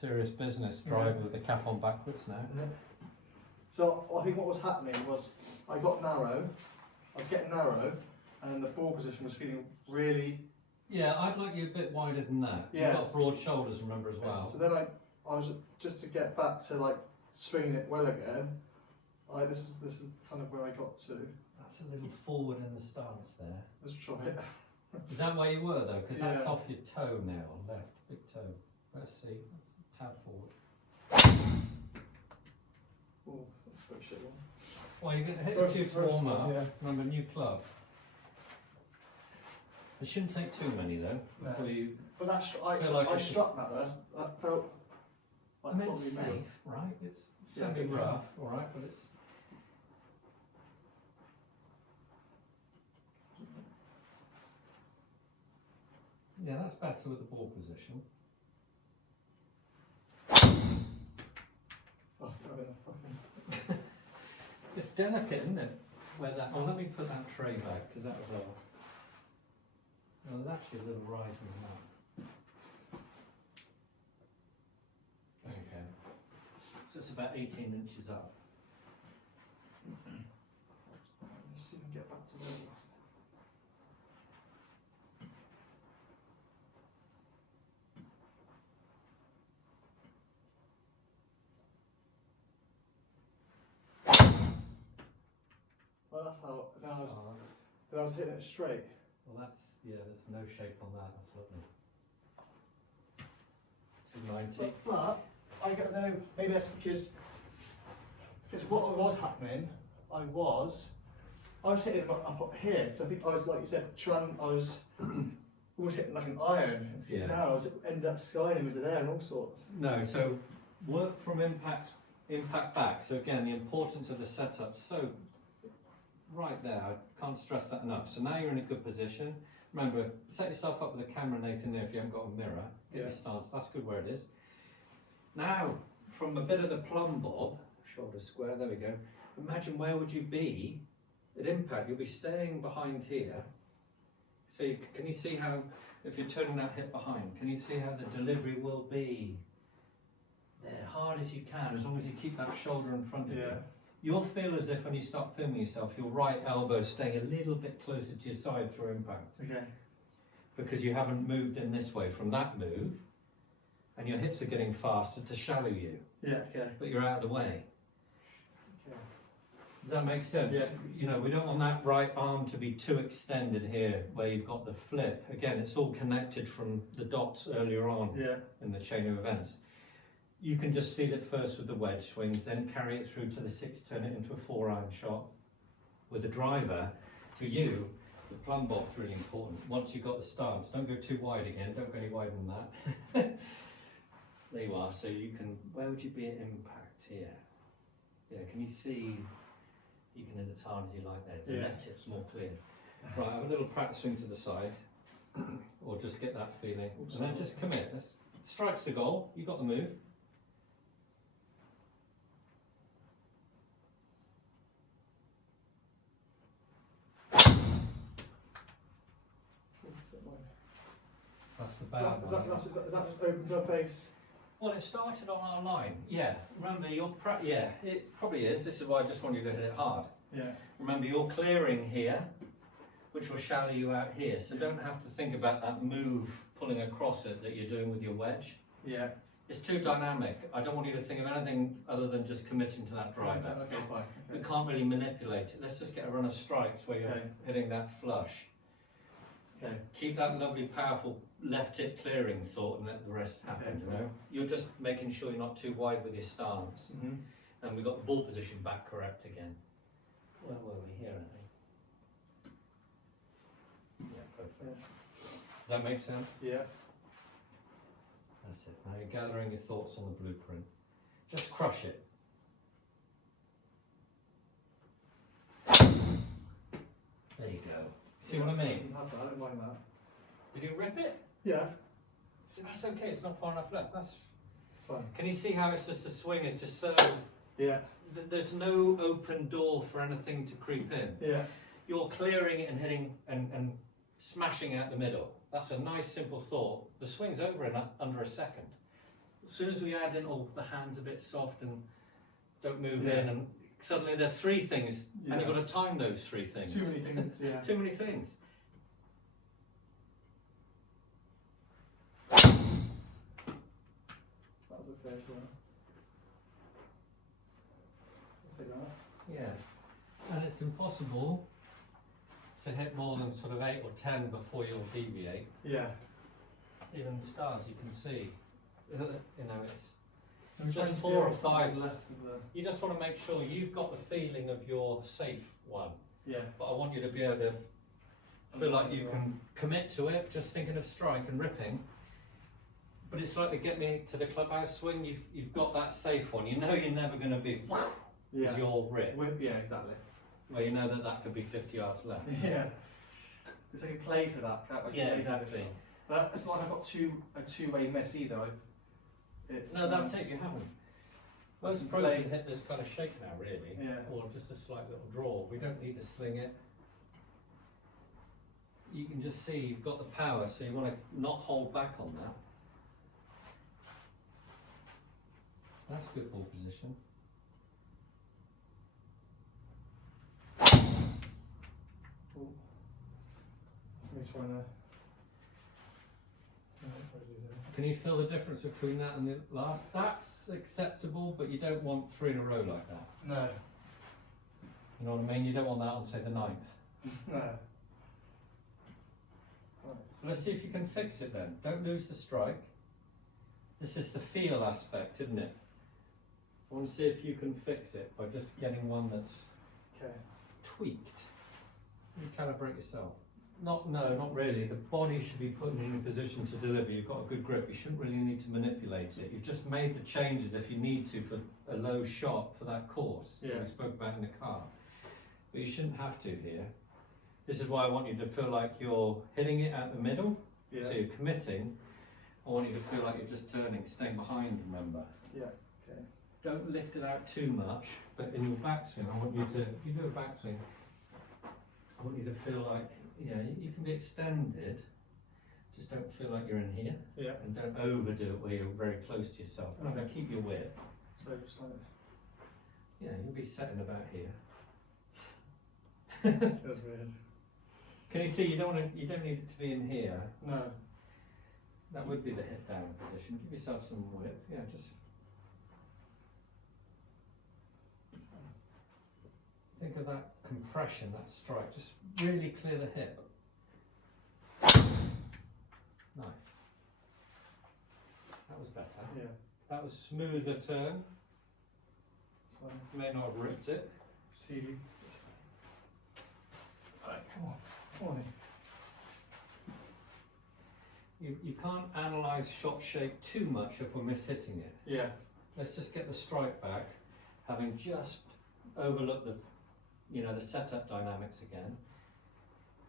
Serious business, driving with the cap on backwards now. So I think what was happening was I got narrow, I was getting narrow, and the ball position was feeling really... Yeah, I'd like you a bit wider than that. Yeah. You've got broad shoulders, remember, as well. So then I was, just to get back to like swinging it well again, this is kind of where I got to. That's a little forward in the stance there. Let's try it. Is that where you were though? Because that's Yeah. off your toenail, left, big toe. Let's see, that's a tad forward. Oh, that's a very shit one. Well, you're going to hit a few to warm up. Yeah. Remember, new club. It shouldn't take too many though, before No. you... But that feel like I it's struck that though. That felt like I mean, probably it's me. safe, right? It's Yeah, semi-rough, alright, but it's... Yeah, that's better with the ball position. Oh, I mean, fucking... It's delicate, isn't it? Where that... Oh, let me put that tray back, because that was off. Well, there's actually a little rise in that. Okay. So it's about 18 inches up. Let's see if we can get back to where it was. Well, that's how. Then I was hitting it straight. Well, that's, yeah, there's no shape on that, that's lovely. 290. But I don't know. Maybe that's because what was happening. I was hitting them up here because I think I was, like you said, I was almost hitting like an iron. Yeah. Now I was ended up skying into there and all sorts. No, so work from impact back. So again, the importance of the setup. So right there, I can't stress that enough. So now you're in a good position. Remember, set yourself up with a camera, Nathan, there if you haven't got a mirror. Get your stance, that's good where it is. Now, from a bit of the plumb bob, shoulder square, there we go. Imagine where would you be at impact? You'll be staying behind here. So can you see how, if you're turning that hip behind, can you see how the delivery will be there, hard as you can, as long as you keep that shoulder in front of you. You'll feel as if when you start filming yourself, your right elbow is staying a little bit closer to your side through impact. Okay. Because you haven't moved in this way from that move, and your hips are getting faster to shallow you. Yeah. Okay. But you're out of the way. Okay. Does that make sense? Yeah. You know, we don't want that right arm to be too extended here, where you've got the flip. Again, it's all connected from the dots earlier on in the chain of events. You can just feel it first with the wedge swings, then carry it through to the 6, turn it into a 4-iron shot. With the driver, for you, the plumb bob's really important. Once you've got the stance, don't go too wide again, don't go any wider than that. There you are, so you can, where would you be at impact here? Yeah, can you see, you can hit it as hard as you like there, the left hip's more clear. Right, have a little practice swing to the side, or just get that feeling, and then just commit. Let's, strike's the goal, you got the move. That's the bad Is one. that just opened her face? Well, it started on our line. Yeah. Remember, yeah, it probably is. This is why I just want you to hit it hard. Yeah. Remember, you're clearing here, which will shallow you out here. So don't have to think about that move pulling across it that you're doing with your wedge. Yeah. It's too dynamic. I don't want you to think of anything other than just committing to that driver. Okay, fine. We Okay. can't really manipulate it. Let's just get a run of strikes where you're hitting that flush. Okay. Keep that lovely, powerful left hip clearing thought and let the rest happen, you know? You're just making sure you're not too wide with your stance. And we've got the ball position back correct again. Where were we? Here, I think. Yeah, perfect. Does that make sense? Yeah. That's it. Now you're gathering your thoughts on the blueprint. Just crush it. There you go. See what I mean? I don't mind that. Did you rip it? Yeah. So that's okay, it's not far enough left. That's Fine. Can you see how it's just a swing? It's just so... Yeah. There's no open door for anything to creep in. Yeah. You're clearing it and hitting and smashing out the middle. That's a nice simple thought. The swing's over in under a second. as soon as we add in all the hands a bit soft and don't move Yeah. in, and suddenly there's three things, and you've Yeah. got to time those three things. Too many things, yeah. Too many things. That was a fair one. I'll take that. Yeah, and it's impossible to hit more than sort of 8 or 10 before you'll deviate. Yeah. Even the stars you can see, you know, it's I'm just trying to 4 see or what's on 5 the left of the. You just want to make sure you've got the feeling of your safe one, Yeah. but I want you to be able to feel like you can commit to it, just thinking of strike and ripping. But it's like to get me to the clubhouse swing, you've got that safe one, you know you're never going to be Yeah. as your rip, Yeah, exactly. well you know that could be 50 yards left. Yeah. It's like a play for that. Can't Yeah, exactly. But it's not like I've got a two-way miss either. It's, No, that's it, you haven't. Most pros can hit this kind of shake now, really, Yeah. or just a slight little draw. We don't need to sling it. You can just see you've got the power, so you want to not hold back on that. That's good ball position. Oh. That's me trying to. Can you feel the difference between that and the last? That's acceptable, but you don't want 3 in a row like that. No. You know what I mean? You don't want that on, say, the 9th. No. So let's see if you can fix it then. Don't lose the strike. This is the feel aspect, isn't it? I want to see if you can fix it by just getting one that's Okay. tweaked. You calibrate yourself. No, not really. The body should be put in a position to deliver. You've got a good grip. You shouldn't really need to manipulate it. You've just made the changes if you need to for a low shot for that course that Yeah. we spoke about in the car. But you shouldn't have to here. This is why I want you to feel like you're hitting it at the middle. Yeah. So you're committing. I want you to feel like you're just turning, staying behind, remember. Yeah. Okay. Don't lift it out too much, but in your backswing, I want you to, if you do a backswing, I want you to feel like, you can be extended, just don't feel like you're in here, Yeah. and don't overdo it where you're very close to yourself. Okay. Keep your width. So just like You'll be setting about here. feels weird. Can you see, you don't need it to be in here. No. That would be the hip down position. Give yourself some width, just think of that compression, that strike, just really clear the hip. Nice. That was better. Yeah. That was smoother turn. Fine. May not have ripped it. See. Alright, come on. Come on in. You can't analyse shot shape too much if we're mishitting it. Yeah. Let's just get the strike back, having just overlooked the setup dynamics again.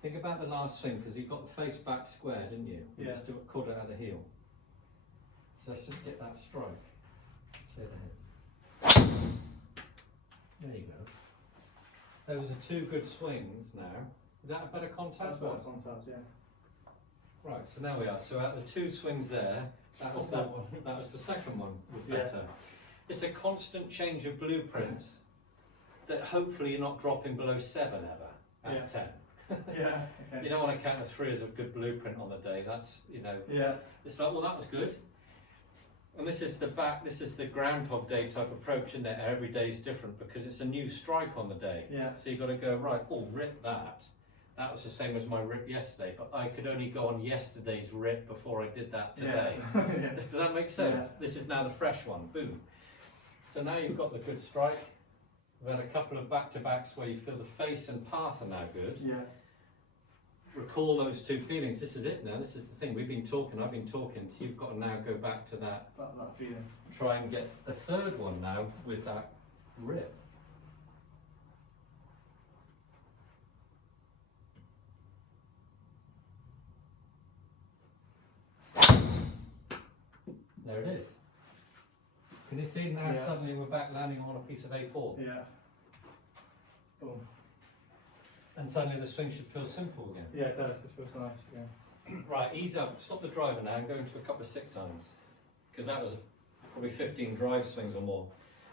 Think about the last swing, because you got the face back square, didn't you? You Yeah. just caught it at the heel. So let's just get that strike. Clear the hip. There you go. Those are 2 good swings now. Is that a better contact? That's better contact, yeah. Right, so now we are. So out of the 2 swings there, that was That one. That was the second one, was Yeah. better. It's a constant change of blueprints that hopefully you're not dropping below 7 ever out Yeah. of 10. Yeah. Okay. You don't want to count the 3 as a good blueprint on the day. That's, Yeah. it's like, well, that was good. And this is the Groundhog Day type approach, isn't it? Every day's different because it's a new strike on the day. Yeah. So you've got to go, right, rip that. That was the same as my rip yesterday, but I could only go on yesterday's rip before I did that today. Yeah. Does that make sense? Yeah. This is now the fresh one, boom. So now you've got the good strike. We've had a couple of back-to-backs where you feel the face and path are now good. Yeah. Recall those 2 feelings. This is it now. This is the thing. I've been talking. So you've got to now go back to that. That feeling. Try and get the 3rd one now with that rip. There it is. Can you see now Yeah. suddenly we're back landing on a piece of A4? Yeah. Boom. And suddenly the swing should feel simple again. Yeah, it does. This feels nice again. Right, ease up. Stop the driver now and go into a couple of 6 irons. Because that was probably 15 drive swings or more.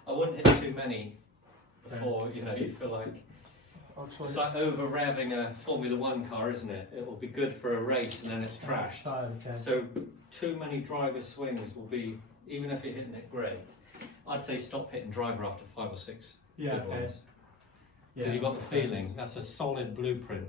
I wouldn't hit too many before, you know, you feel like, I'll try it's it. like over revving a Formula One car, isn't it? It will be good for a race and then it's trashed. So too many driver swings will be, even if you're hitting it great, I'd say stop hitting driver after 5 or 6 Yeah, good okay. ones. Because you've got the feeling, that's a solid blueprint.